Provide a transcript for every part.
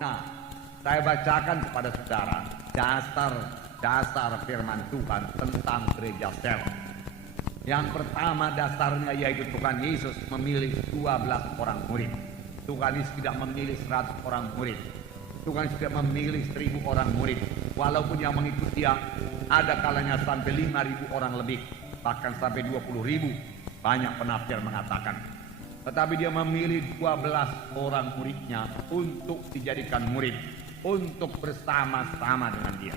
Nah, saya bacakan kepada saudara dasar firman Tuhan tentang gereja sel. Yang pertama dasarnya yaitu Tuhan Yesus memilih 12 orang murid. Tuhan Yesus tidak memilih 100 orang murid. Tuhan Yesus tidak memilih 1000 orang murid. Walaupun yang mengikuti dia ada kalanya sampai 5.000 orang lebih, bahkan sampai 20.000. Banyak penafsir mengatakan. Tetapi dia memilih 12 orang muridnya untuk dijadikan murid, untuk bersama-sama dengan dia.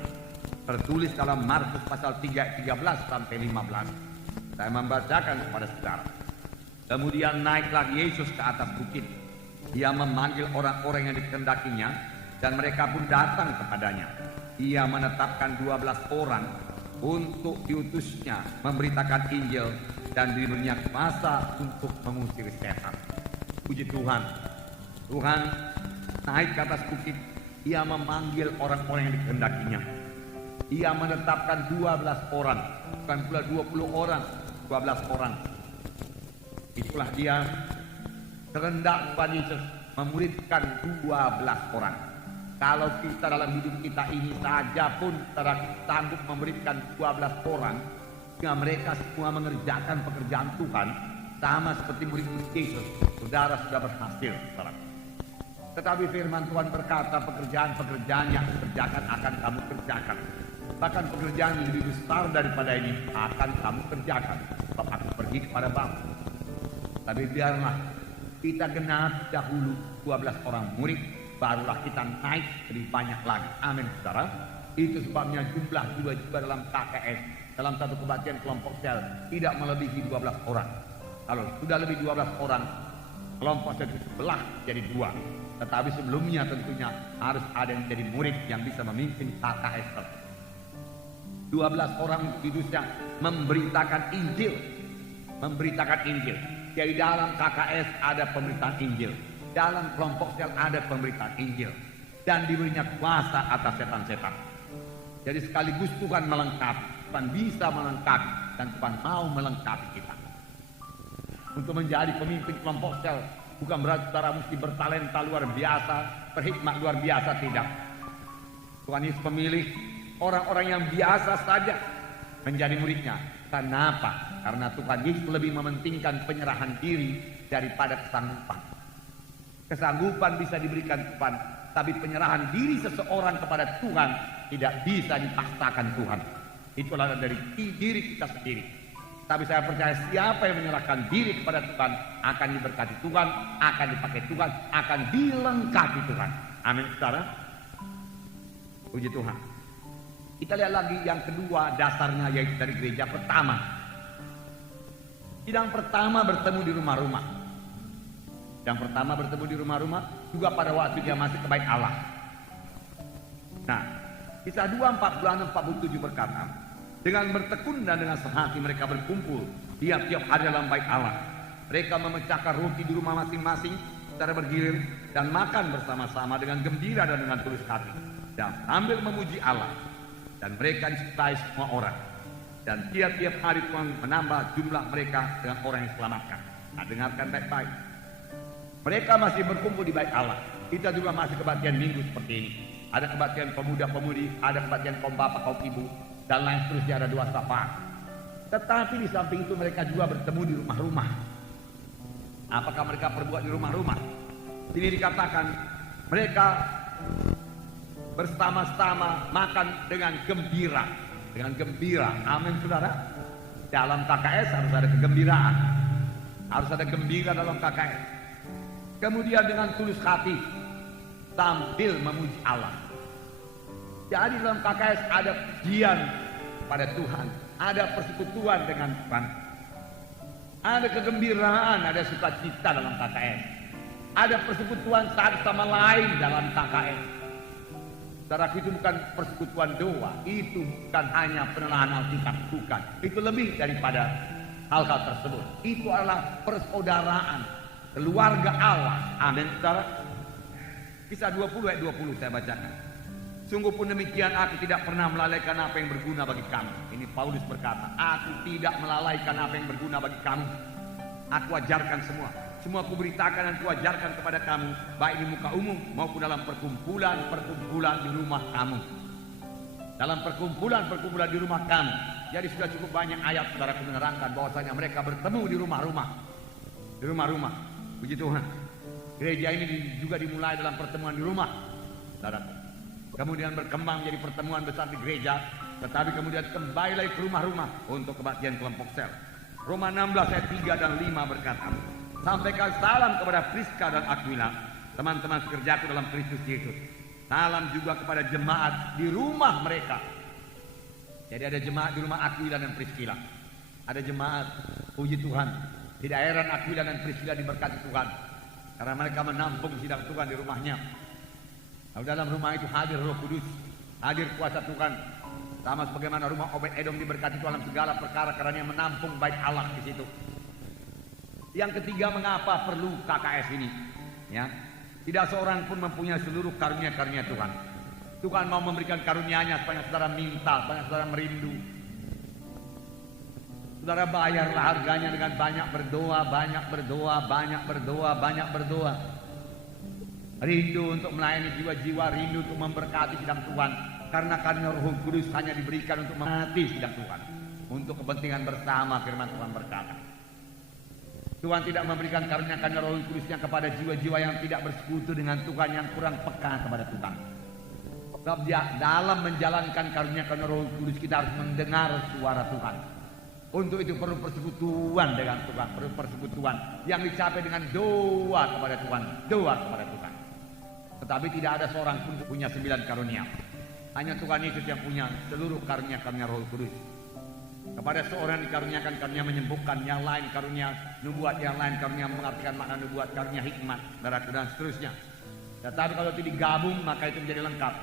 Tertulis dalam Markus pasal 13 sampai 15. Saya membacakan kepada saudara. Kemudian naiklah Yesus ke atas bukit. Dia memanggil orang-orang yang dikehendakinya, dan mereka pun datang kepadanya. Ia menetapkan 12 orang untuk diutusnya memberitakan Injil dan diberinya kuasa untuk mengusir setan. Puji Tuhan. Tuhan naik ke atas bukit. Ia memanggil orang-orang yang dikehendakinya. Ia menetapkan 12 orang, bukan pula 20 orang, 12 orang. Itulah dia kehendak Tuhan Yesus memuridkan 12 orang. Kalau kita dalam hidup kita ini saja pun sanggup memuridkan 12 orang, sehingga mereka semua mengerjakan pekerjaan Tuhan sama seperti murid-murid Yesus, saudara sudah berhasil. Tetapi firman Tuhan berkata pekerjaan-pekerjaan yang dikerjakan akan kamu kerjakan. Bahkan pekerjaan yang lebih besar daripada ini akan kamu kerjakan. Sebab aku pergi kepada Bapa. Tapi biarlah kita genap dahulu 12 orang murid, barulah kita naik lebih banyak lagi. Amin, saudara. Itu sebabnya jumlah jiwa-jiwa dalam KKS, dalam satu kebaktian kelompok sel, tidak melebihi 12 orang. Kalau sudah lebih 12 orang, kelompok sel itu sebelah jadi 2. Tetapi sebelumnya tentunya harus ada yang jadi murid yang bisa memimpin KKS. 12 orang kudus yang memberitakan Injil. Memberitakan Injil. Jadi dalam KKS ada pemberitaan Injil. Dalam kelompok sel ada pemberitaan Injil. Dan diberinya kuasa atas setan-setan. Jadi sekaligus Tuhan melengkapi. Tuhan bisa melengkapi. Dan Tuhan mau melengkapi kita. Untuk menjadi pemimpin kelompok sel, bukan berarti saudara mesti bertalenta luar biasa, berhikmat luar biasa, tidak. Tuhan Yesus memilih orang-orang yang biasa saja menjadi muridnya. Kenapa? Karena Tuhan Yesus lebih mementingkan penyerahan diri daripada kesanggupan. Kesanggupan bisa diberikan Tuhan, tapi penyerahan diri seseorang kepada Tuhan tidak bisa dipaksakan Tuhan. Itulah dari diri kita sendiri. Tapi saya percaya siapa yang menyerahkan diri kepada Tuhan akan diberkati Tuhan, akan dipakai Tuhan, akan dilengkapi Tuhan. Amin, saudara. Puji Tuhan. Kita lihat lagi yang kedua dasarnya, yaitu dari gereja pertama. Sidang pertama bertemu di rumah-rumah. Yang pertama bertemu di rumah-rumah juga pada waktu dia masih ke bait Allah. Nah, Kisah 2:46-47 berkata, dengan bertekun dan dengan sehati mereka berkumpul tiap-tiap hari dalam bait Allah. Mereka memecahkan roti di rumah masing-masing secara bergilir dan makan bersama-sama dengan gembira dan dengan tulus hati dan sambil memuji Allah. Dan mereka disertai semua orang. Dan tiap-tiap hari Tuhan menambah jumlah mereka dengan orang yang diselamatkan. Nah, dengarkan baik-baik. Mereka masih berkumpul di bait Allah. Kita juga masih kebaktian minggu seperti ini. Ada kebaktian pemuda-pemudi, ada kebaktian kaum bapak, kaum ibu, dan lain seterusnya, ada 2 sapaan. Tetapi di samping itu mereka juga bertemu di rumah-rumah. Apakah mereka perbuat di rumah-rumah? Ini dikatakan mereka bersama-sama makan dengan gembira. Dengan gembira. Amin, saudara. Dalam KKS harus ada kegembiraan. Harus ada gembira dalam KKS. Kemudian dengan tulus hati sambil memuji Allah. Jadi dalam KKS ada pujian pada Tuhan, ada persekutuan dengan Tuhan, ada kegembiraan, ada sukacita dalam KKS, ada persekutuan satu sama lain dalam KKS. Saudara, itu bukan persekutuan doa, itu bukan hanya penelahan Alkitab, bukan. Itu lebih daripada hal-hal tersebut. Itu adalah persaudaraan, keluarga Allah. Amin, saudara. Kisah 20 ayat 20 saya bacakan. Sungguh pun demikian, aku tidak pernah melalaikan apa yang berguna bagi kamu. Ini Paulus berkata, aku tidak melalaikan apa yang berguna bagi kamu. Aku ajarkan semua. Semua aku beritakan dan aku ajarkan kepada kamu, baik di muka umum maupun dalam perkumpulan di rumah kamu. Dalam perkumpulan di rumah kamu. Jadi sudah cukup banyak ayat saudara menerangkan bahwasanya mereka bertemu di rumah-rumah. Di rumah-rumah. Puji Tuhan. Gereja ini juga dimulai dalam pertemuan di rumah. Saudara. Kemudian berkembang menjadi pertemuan besar di gereja, tetapi kemudian kembali lagi ke rumah-rumah untuk kebaktian kelompok sel. Roma 16 ayat 3 dan 5 berkata, sampaikan salam kepada Priska dan Aquila, teman-teman sekerjaku dalam Kristus Yesus. Salam juga kepada jemaat di rumah mereka. Jadi ada jemaat di rumah Aquila dan Priscilla. Ada jemaat, puji Tuhan, tidak heran Aquila dan Priscilla diberkati Tuhan, karena mereka menampung sidang Tuhan di rumahnya. Lalu dalam rumah itu hadir Roh Kudus, hadir kuasa Tuhan. Sama sebagaimana rumah Obed Edom diberkati dalam segala perkara karena dia menampung baik Allah di situ. Yang ketiga, mengapa perlu KKS ini? Ya, tidak seorang pun mempunyai seluruh karunia-karunia Tuhan. Tuhan mau memberikan karunia-Nya supaya saudara minta, supaya saudara merindu. Saudara bayarlah harganya dengan banyak berdoa, banyak berdoa, banyak berdoa, banyak berdoa. Rindu untuk melayani jiwa-jiwa, rindu untuk memberkati sidang Tuhan. Karena karunia Roh Kudus hanya diberikan untuk memberkati sidang Tuhan, untuk kepentingan bersama, firman Tuhan berkata. Tuhan tidak memberikan karunia-karunia Roh Kudusnya kepada jiwa-jiwa yang tidak bersekutu dengan Tuhan, yang kurang peka kepada Tuhan. Sebab dalam menjalankan karunia-karunia Roh Kudus kita harus mendengar suara Tuhan. Untuk itu perlu persekutuan dengan Tuhan, perlu persekutuan yang dicapai dengan doa kepada Tuhan, doa kepada Tuhan. Tetapi tidak ada seorang pun punya 9 karunia. Hanya Tuhan Yesus yang punya seluruh karunia-karunia Roh Kudus. Kepada seorang dikaruniakan karunia menyembuhkan, yang lain karunia nubuat, yang lain karunia mengartikan makna nubuat, karunia hikmat, dan seterusnya. Tetapi kalau itu digabung maka itu menjadi lengkap.